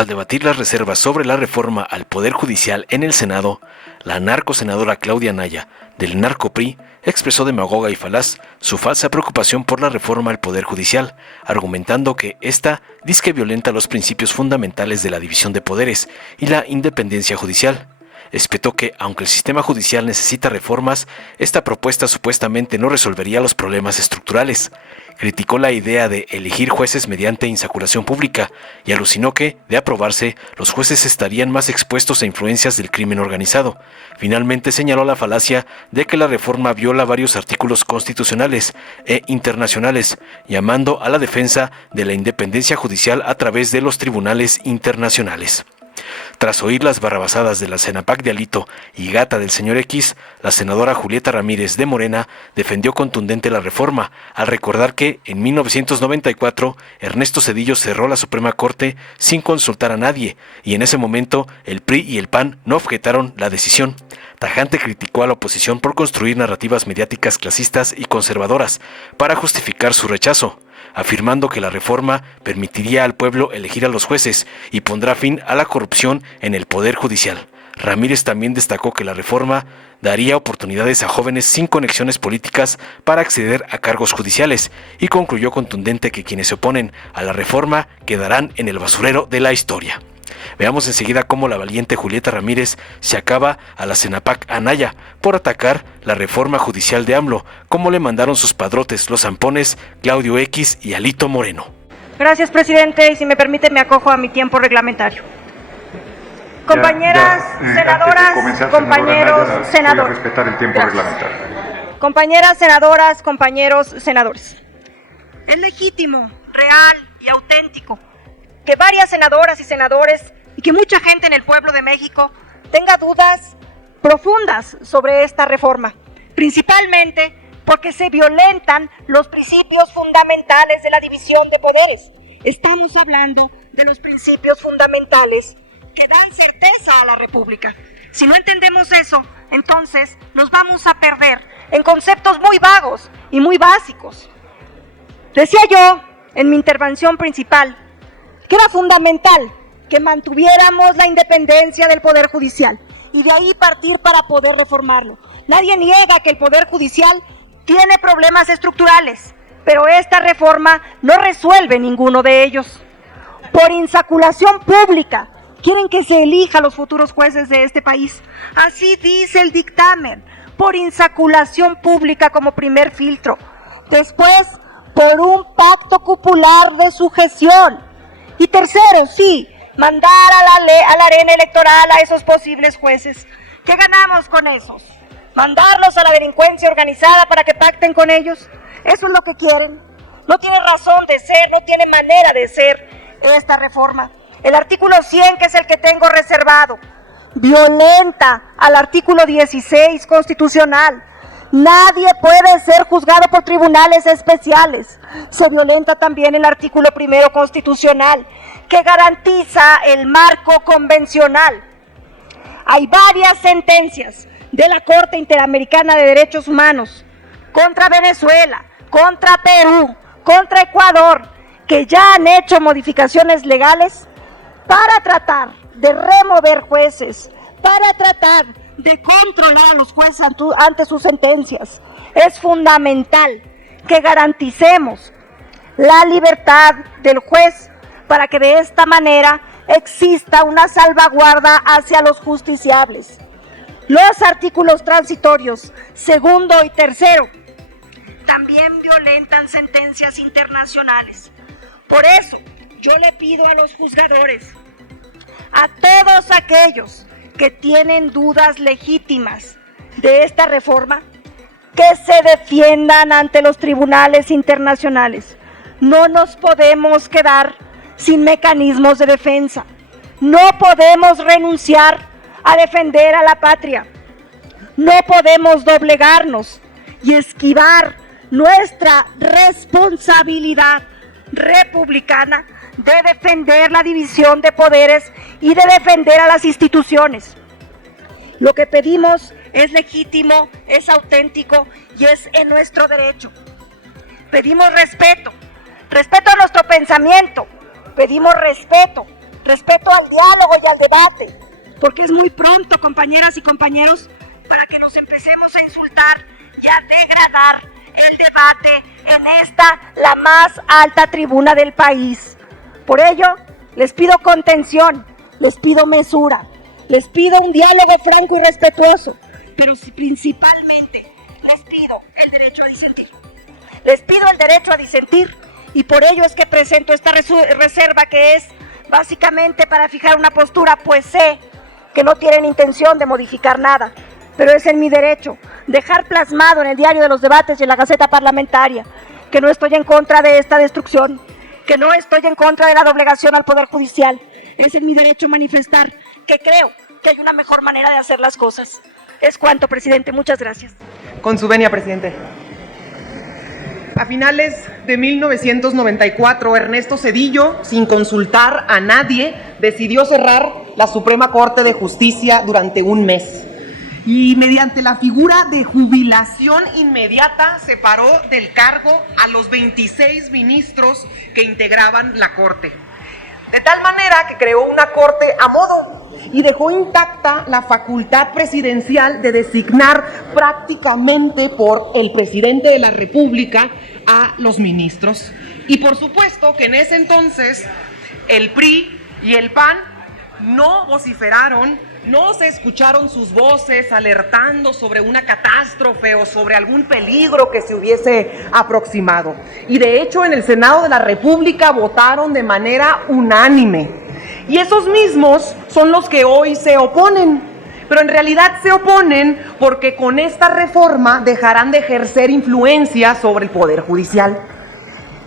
Al debatir las reservas sobre la reforma al Poder Judicial en el Senado, la narcosenadora Claudia Anaya, del narco-PRI, expresó demagoga y falaz su falsa preocupación por la reforma al Poder Judicial, argumentando que esta disque violenta los principios fundamentales de la división de poderes y la independencia judicial. Espetó que, aunque el sistema judicial necesita reformas, esta propuesta supuestamente no resolvería los problemas estructurales. Criticó la idea de elegir jueces mediante insaculación pública y alucinó que, de aprobarse, los jueces estarían más expuestos a influencias del crimen organizado. Finalmente señaló la falacia de que la reforma viola varios artículos constitucionales e internacionales, llamando a la defensa de la independencia judicial a través de los tribunales internacionales. Tras oír las barrabasadas de la Cenapac de Alito y gata del señor X, la senadora Julieta Ramírez de Morena defendió contundente la reforma, al recordar que, en 1994, Ernesto Zedillo cerró la Suprema Corte sin consultar a nadie, y en ese momento el PRI y el PAN no objetaron la decisión. Tajante criticó a la oposición por construir narrativas mediáticas clasistas y conservadoras para justificar su rechazo, afirmando que la reforma permitiría al pueblo elegir a los jueces y pondrá fin a la corrupción en el Poder Judicial. Ramírez también destacó que la reforma daría oportunidades a jóvenes sin conexiones políticas para acceder a cargos judiciales y concluyó contundente que quienes se oponen a la reforma quedarán en el basurero de la historia. Veamos enseguida cómo la valiente Julieta Ramírez se acaba a la Cenapac Anaya por atacar la reforma judicial de AMLO, como le mandaron sus padrotes, los zampones Claudio X y Alito Moreno. Gracias, presidente, y si me permite me acojo a mi tiempo reglamentario. Compañeras senadoras, compañeros senadores. Voy a respetar el tiempo reglamentario. Compañeras senadoras, compañeros senadores. Es legítimo, real y auténtico que varias senadoras y senadores y que mucha gente en el pueblo de México tenga dudas profundas sobre esta reforma, principalmente porque se violentan los principios fundamentales de la división de poderes. Estamos hablando de los principios fundamentales que dan certeza a la República. Si no entendemos eso, entonces nos vamos a perder en conceptos muy vagos y muy básicos. Decía yo en mi intervención principal que era fundamental que mantuviéramos la independencia del Poder Judicial y de ahí partir para poder reformarlo. Nadie niega que el Poder Judicial tiene problemas estructurales, pero esta reforma no resuelve ninguno de ellos. Por insaculación pública, quieren que se elija a los futuros jueces de este país. Así dice el dictamen, por insaculación pública como primer filtro. Después, por un pacto cupular de sujeción. Y tercero, sí, mandar a la arena electoral a esos posibles jueces. ¿Qué ganamos con esos? ¿Mandarlos a la delincuencia organizada para que pacten con ellos? Eso es lo que quieren. No tiene razón de ser, no tiene manera de ser esta reforma. El artículo 100, que es el que tengo reservado, violenta al artículo 16 constitucional. Nadie puede ser juzgado por tribunales especiales. Se violenta también el artículo 1 constitucional, que garantiza el marco convencional. Hay varias sentencias de la Corte Interamericana de Derechos Humanos contra Venezuela, contra Perú, contra Ecuador, que ya han hecho modificaciones legales para tratar de remover jueces, para tratar de controlar a los jueces ante sus sentencias. Es fundamental que garanticemos la libertad del juez para que de esta manera exista una salvaguarda hacia los justiciables. Los artículos transitorios, segundo y tercero, también violentan sentencias internacionales. Por eso, yo le pido a los juzgadores, a todos aquellos que tienen dudas legítimas de esta reforma, que se defiendan ante los tribunales internacionales. No nos podemos quedar sin mecanismos de defensa. No podemos renunciar a defender a la patria. No podemos doblegarnos y esquivar nuestra responsabilidad republicana de defender la división de poderes y de defender a las instituciones. Lo que pedimos es legítimo, es auténtico y es en nuestro derecho. Pedimos respeto a nuestro pensamiento, pedimos respeto porque es muy pronto, compañeras y compañeros, para que nos empecemos a insultar y a degradar el debate en esta, la más alta tribuna del país. Por ello, les pido contención, les pido mesura, les pido un diálogo franco y respetuoso, pero principalmente les pido el derecho a disentir. Les pido el derecho a disentir y por ello es que presento esta reserva, que es básicamente para fijar una postura, pues sé que no tienen intención de modificar nada, pero es en mi derecho dejar plasmado en el diario de los debates y en la Gaceta Parlamentaria que no estoy en contra de esta destrucción, que no estoy en contra de la doblegación al Poder Judicial. Es en mi derecho manifestar que creo que hay una mejor manera de hacer las cosas. Es cuanto, presidente. Muchas gracias. Con su venia, presidente. A finales de 1994, Ernesto Zedillo, sin consultar a nadie, decidió cerrar la Suprema Corte de Justicia durante un mes. Y mediante la figura de jubilación inmediata, separó del cargo a los 26 ministros que integraban la Corte. De tal manera que creó una Corte a modo y dejó intacta la facultad presidencial de designar prácticamente por el presidente de la República a los ministros. Y por supuesto que en ese entonces el PRI y el PAN no vociferaron, no se escucharon sus voces alertando sobre una catástrofe o sobre algún peligro que se hubiese aproximado. Y de hecho en el Senado de la República votaron de manera unánime. Y esos mismos son los que hoy se oponen. Pero en realidad se oponen porque con esta reforma dejarán de ejercer influencia sobre el Poder Judicial.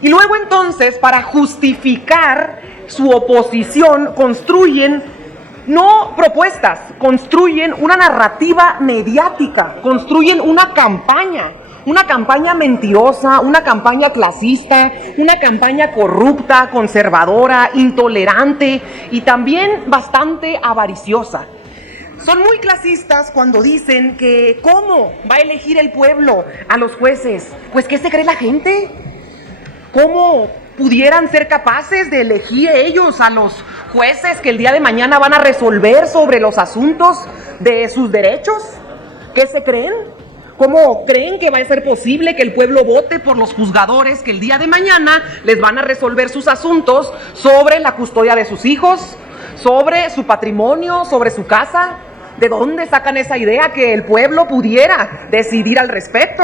Y luego entonces, para justificar su oposición, construyen no propuestas, construyen una narrativa mediática, construyen una campaña mentirosa, una campaña clasista, una campaña corrupta, conservadora, intolerante y también bastante avariciosa. Son muy clasistas cuando dicen que ¿cómo va a elegir el pueblo a los jueces? Pues ¿qué se cree la gente? ¿Cómo pudieran ser capaces de elegir ellos a los jueces que el día de mañana van a resolver sobre los asuntos de sus derechos? ¿Qué se creen? ¿Cómo creen que va a ser posible que el pueblo vote por los juzgadores que el día de mañana les van a resolver sus asuntos sobre la custodia de sus hijos, sobre su patrimonio, sobre su casa? ¿De dónde sacan esa idea que el pueblo pudiera decidir al respecto?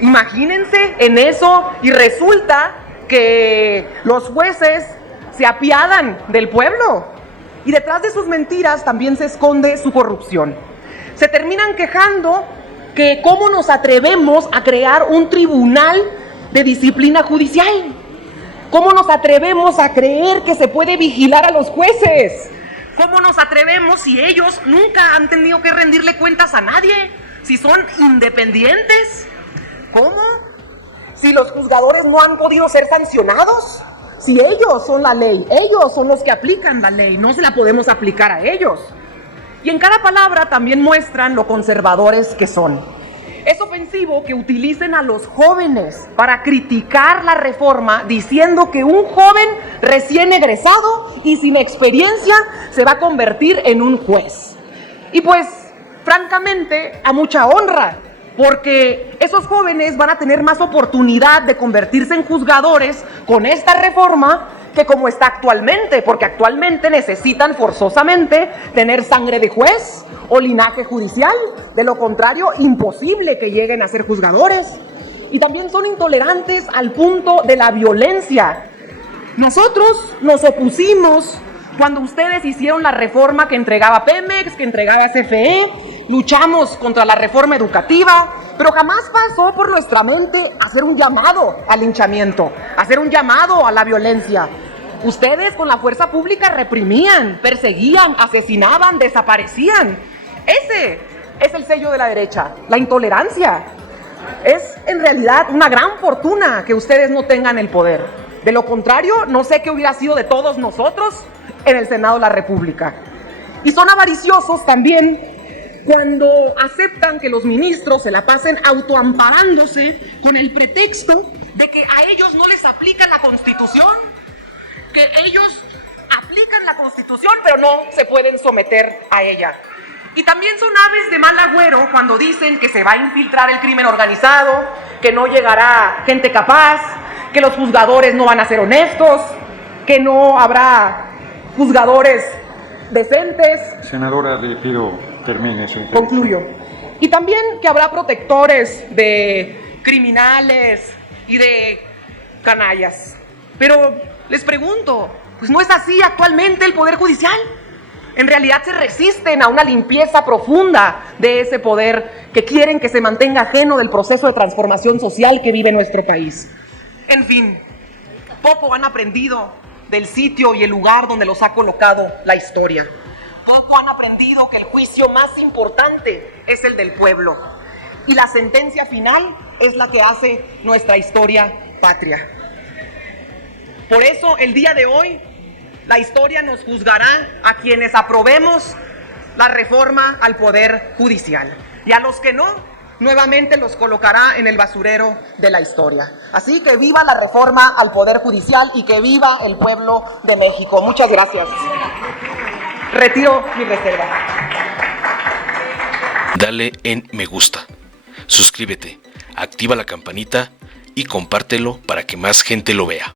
Imagínense en eso y resulta que los jueces se apiadan del pueblo y detrás de sus mentiras también se esconde su corrupción. Se terminan quejando que cómo nos atrevemos a crear un tribunal de disciplina judicial. ¿Cómo nos atrevemos a creer que se puede vigilar a los jueces? ¿Cómo nos atrevemos si ellos nunca han tenido que rendirle cuentas a nadie? Si son independientes. ¿Cómo? Si los juzgadores no han podido ser sancionados. Si ellos son la ley, ellos son los que aplican la ley, no se la podemos aplicar a ellos. Y en cada palabra también muestran lo conservadores que son. Es ofensivo que utilicen a los jóvenes para criticar la reforma diciendo que un joven recién egresado y sin experiencia se va a convertir en un juez. Y pues, francamente, a mucha honra, porque esos jóvenes van a tener más oportunidad de convertirse en juzgadores con esta reforma que como está actualmente, porque actualmente necesitan forzosamente tener sangre de juez o linaje judicial. De lo contrario, imposible que lleguen a ser juzgadores. Y también son intolerantes al punto de la violencia. Nosotros nos opusimos cuando ustedes hicieron la reforma que entregaba Pemex, que entregaba CFE, luchamos contra la reforma educativa, pero jamás pasó por nuestra mente hacer un llamado al linchamiento, hacer un llamado a la violencia. Ustedes con la fuerza pública reprimían, perseguían, asesinaban, desaparecían. Ese es el sello de la derecha, la intolerancia. Es en realidad una gran fortuna que ustedes no tengan el poder. De lo contrario, no sé qué hubiera sido de todos nosotros en el Senado de la República. Y son avariciosos también cuando aceptan que los ministros se la pasen autoamparándose con el pretexto de que a ellos no les aplica la Constitución, que ellos aplican la Constitución, pero no se pueden someter a ella. Y también son aves de mal agüero cuando dicen que se va a infiltrar el crimen organizado, que no llegará gente capaz, que los juzgadores no van a ser honestos, que no habrá juzgadores decentes. Senadora, le pido termine su intervención. Concluyo. Y también que habrá protectores de criminales y de canallas. Pero les pregunto, pues ¿no es así actualmente el Poder Judicial? En realidad se resisten a una limpieza profunda de ese poder que quieren que se mantenga ajeno del proceso de transformación social que vive nuestro país. En fin, poco han aprendido del sitio y el lugar donde los ha colocado la historia. Poco han aprendido que el juicio más importante es el del pueblo. Y la sentencia final es la que hace nuestra historia patria. Por eso, el día de hoy, la historia nos juzgará a quienes aprobemos la reforma al Poder Judicial. Y a los que no, nuevamente los colocará en el basurero de la historia. Así que viva la reforma al Poder Judicial y que viva el pueblo de México. Muchas gracias. Retiro mi reserva. Dale en me gusta, suscríbete, activa la campanita y compártelo para que más gente lo vea.